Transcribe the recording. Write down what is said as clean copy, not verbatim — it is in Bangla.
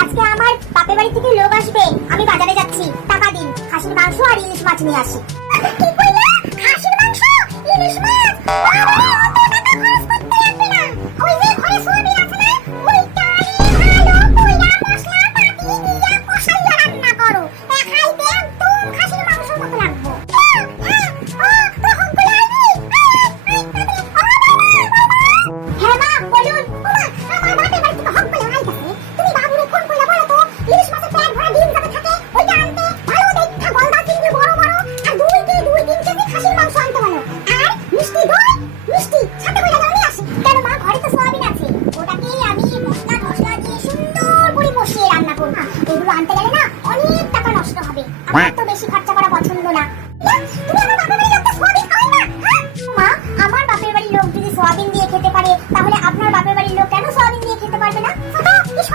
আজকে আমার বাপের বাড়ি থেকে লোক আসবে, আমি বাজারে যাচ্ছি, টাকা দিন, খাসির মাংস আর ইলিশ মাছ নিয়ে আসি। কি কইলা? খাসির মাংস, ইলিশ মাছ? আরে অত টাকা খরচ করতে লাগবে না, ওই যে ঘরে সোয়াবিন আছে না, ওইটাই ভালো কইরা মশলা পাতি দিয়া কষাইয়া রান্না করো, খাইতে একদম খাসির মাংসের মতো লাগবে। হ্যাঁ মা, বলুন। আমার বাপের বাড়ি থেকে হক বলে আইতাছে, তুমি বাবুরে ফোন কইরা বলো তো ইলিশ মাছের পেট ভরা ডিম যাতে থাকে ওইটা আনতে, ভালো দেখা গলদা চিংড়ি বড় বড়, আর দুই তিন কেজি খাসির মাংস আনতে বলো, আর মিষ্টি দই, মিষ্টি সাথে কইরা দাও নিয়ে আসি। কেন মা, ঘরে তো সোয়াবিন আছে, ওটাকে আমি মশলা দিয়ে সুন্দর করে কষিয়ে রান্না করব। এগুলো আনতে গেলে না অনেক টাকা নষ্ট হবে, আমার তো বেশি খরচা করা পছন্দ না। তুমি